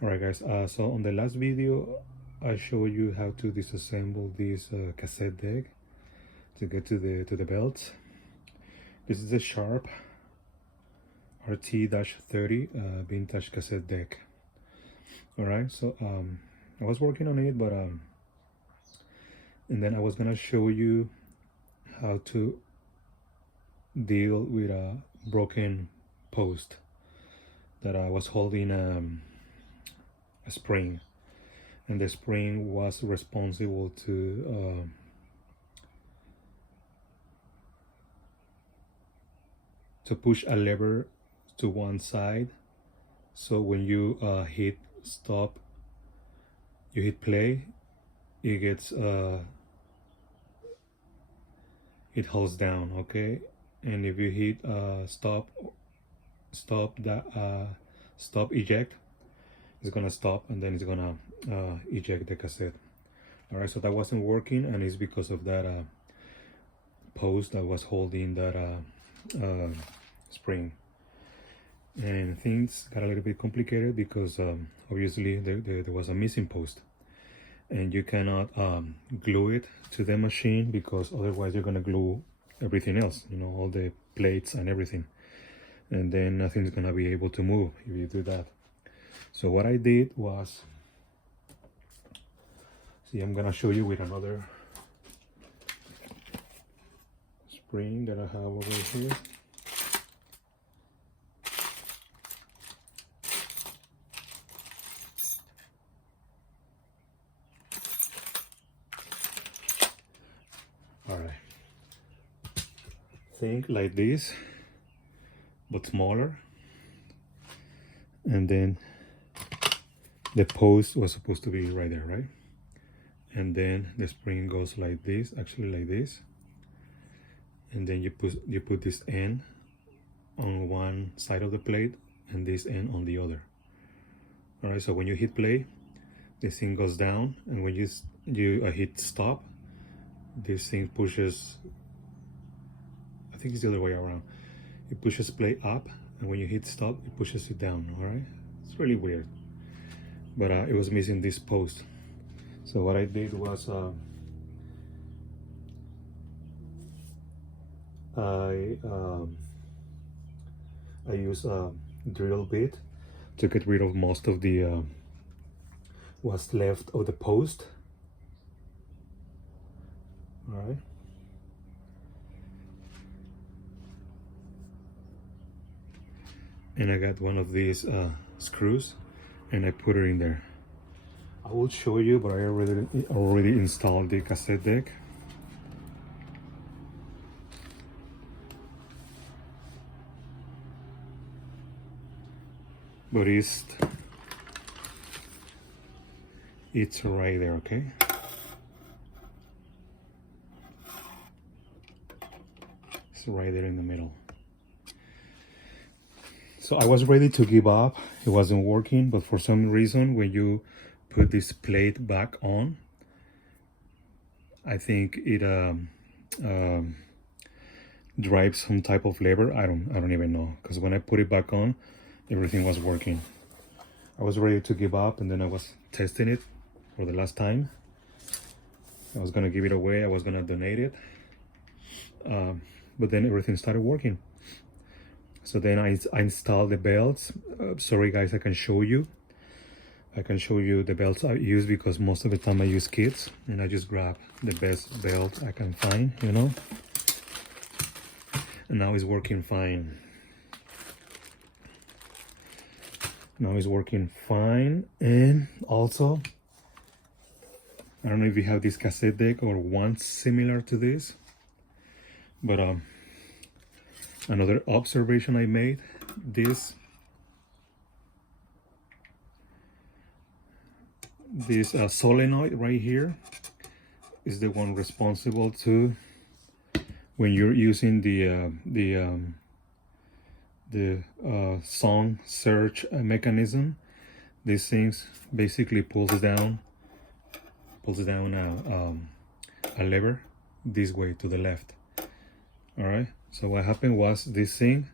Alright guys, so on the last video I showed you how to disassemble this cassette deck to get to the belts. This is a Sharp RT-30 vintage cassette deck. Alright, so I was working on it, but and then I was gonna show you how to deal with a broken post that I was holding a spring, and the spring was responsible to push a lever to one side. So when you hit stop, you hit play, it gets it holds down, okay? And if you hit stop eject, it's gonna stop, and then it's gonna eject the cassette. All right, so that wasn't working, and it's because of that post that was holding that spring. And things got a little bit complicated because obviously there was a missing post, and you cannot glue it to the machine because otherwise you're gonna glue everything else, you know, all the plates and everything, and then nothing's gonna be able to move if you do that. So what I did was, see, I'm gonna show you with another spring that I have over here. All right, think like this, but smaller, and then the post was supposed to be right there, right? And then the spring goes like this, actually like this, and then you put this end on one side of the plate and this end on the other. All right, so when you hit play, this thing goes down, and when you hit stop, this thing pushes, I think it's the other way around, it pushes play up, and when you hit stop, it pushes it down. All right, it's really weird, but it was missing this post. So what I did was I used a drill bit to get rid of most of the what's left of the post. All right, and I got one of these screws, and I put it in there. I will show you, but I already installed the cassette deck. But it's right there, okay? It's right there in the middle. So I was ready to give up. It wasn't working, but for some reason, when you put this plate back on, I think it drives some type of lever. I don't even know, because when I put it back on, everything was working. I was ready to give up, and then I was testing it for the last time. I was gonna give it away, I was gonna donate it, but then everything started working. So then I installed the belts. Sorry guys, I can show you the belts I use, because most of the time I use kits, and I just grab the best belt I can find, you know. And now it's working fine. Now it's working fine. And also, I don't know if you have this cassette deck or one similar to this, but another observation I made, this solenoid right here is the one responsible to, when you're using the song search mechanism, these things basically pulls down a lever this way to the left. All right, so what happened was these things,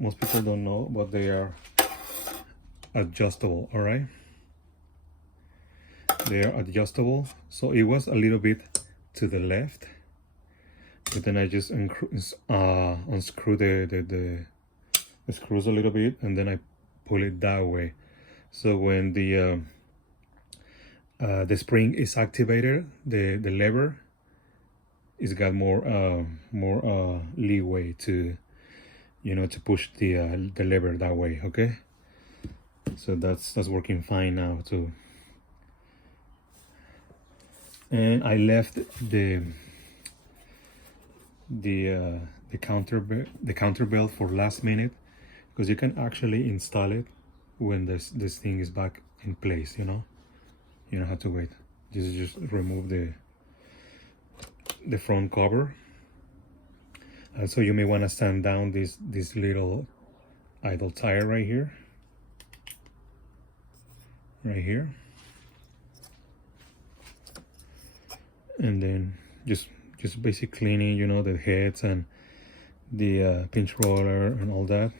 most people don't know, but they are adjustable. All right, they are adjustable. So it was a little bit to the left, but then I just unscrew the screws a little bit, and then I pull it that way. So when the spring is activated, the lever it's got more leeway to, you know, to push the lever that way. Okay, so that's working fine now too. And I left the counter belt for last minute, because you can actually install it when this thing is back in place. You know, you don't have to wait. Just remove the front cover. So you may want to sand down this little idle tire right here, and then just basic cleaning, you know, the heads and the pinch roller and all that.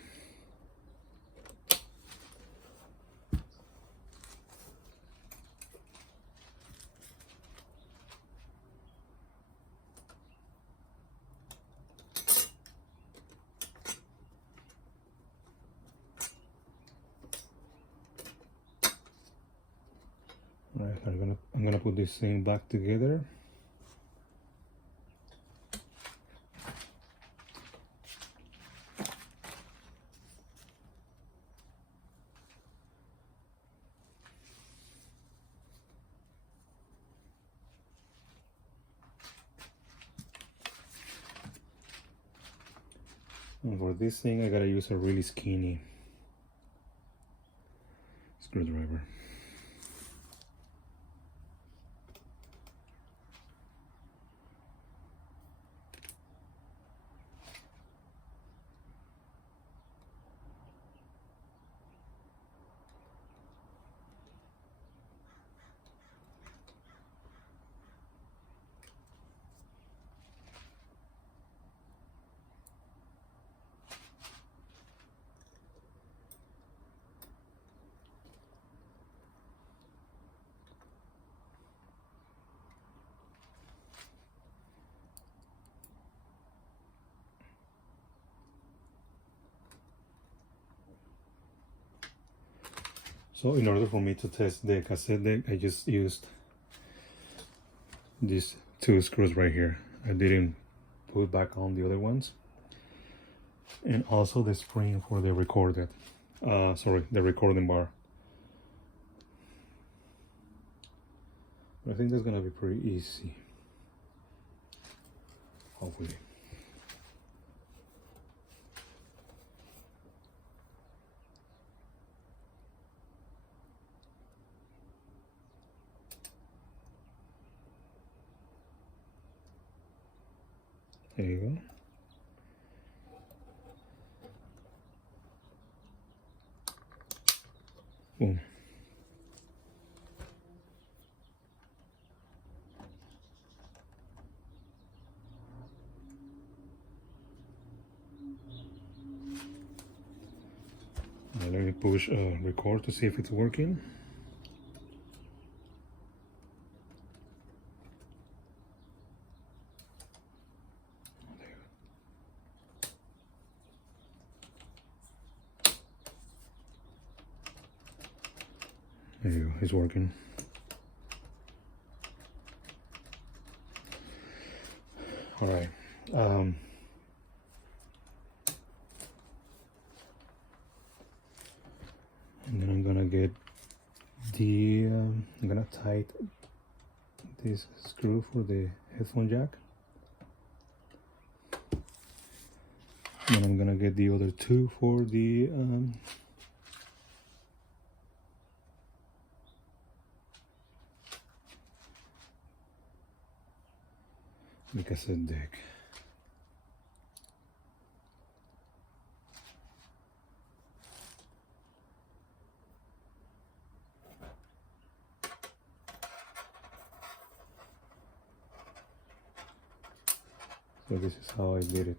All right, I'm gonna put this thing back together. And for this thing, I gotta use a really skinny screwdriver. So in order for me to test the cassette deck, I just used these 2 screws right here. I didn't put back on the other ones. And also the spring for the recording bar. I think that's gonna be pretty easy, hopefully. There you go. Boom. Now let me push record to see if it's working. There you go, it's working. All right. And then I'm gonna get the I'm gonna tighten this screw for the headphone jack. And I'm gonna get the other 2 for the cassette deck. So this is how I did it.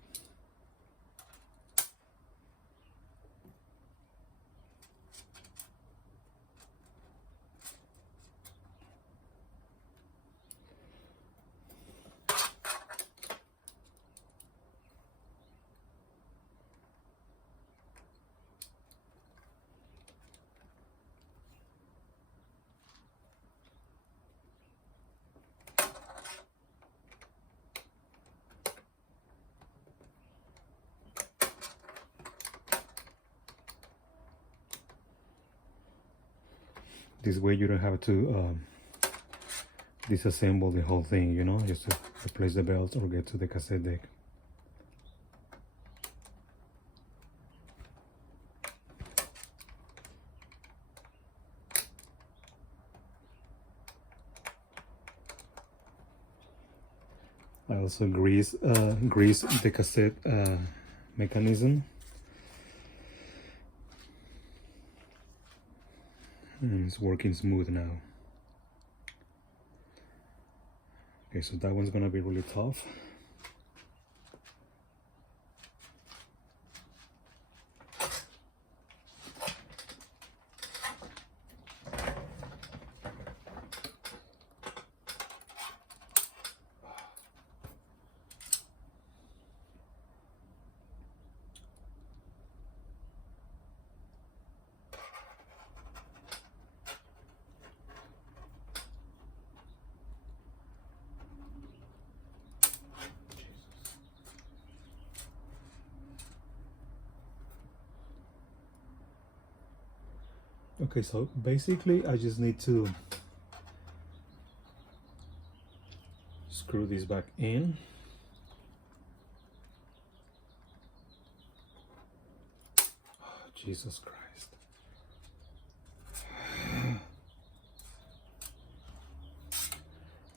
This way you don't have to disassemble the whole thing, you know, just to replace the belts or get to the cassette deck. I also grease the cassette mechanism, and it's working smooth now. Okay, so that one's gonna be really tough. Okay, so basically I just need to screw this back in. Oh, Jesus Christ.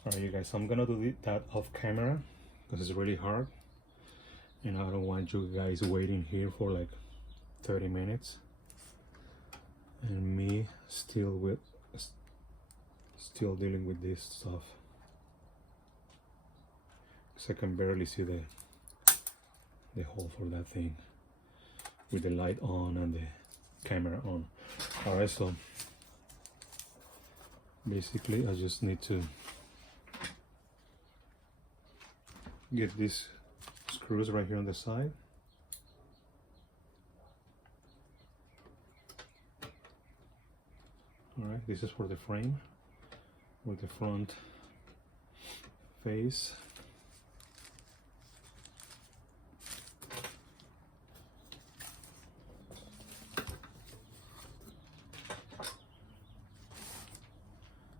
Alright, you guys, I'm gonna do that off camera because it's really hard and I don't want you guys waiting here for like 30 minutes. And me still dealing with this stuff, because I can barely see the hole for that thing with the light on and the camera on. All right, so basically I just need to get these screws right here on the side. Alright, this is for the frame with the front face.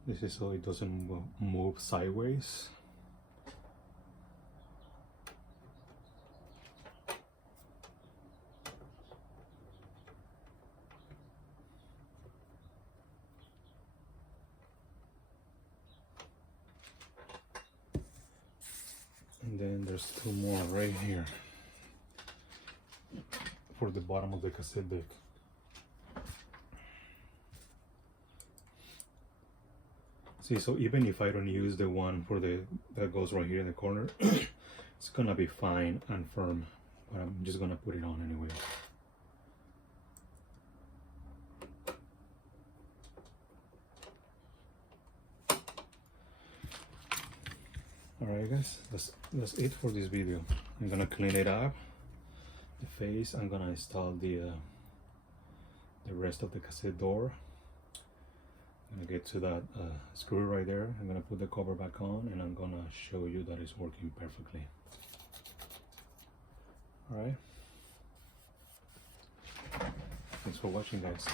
This is so it doesn't move sideways. And then there's two more right here for the bottom of the cassette deck. See, so even if I don't use the one for that goes right here in the corner, it's gonna be fine and firm, but I'm just gonna put it on anyway. Alright guys, that's it for this video. I'm gonna clean it up, the face. I'm gonna install the rest of the cassette door. I'm gonna get to that screw right there. I'm gonna put the cover back on and I'm gonna show you that it's working perfectly. Alright, thanks for watching guys.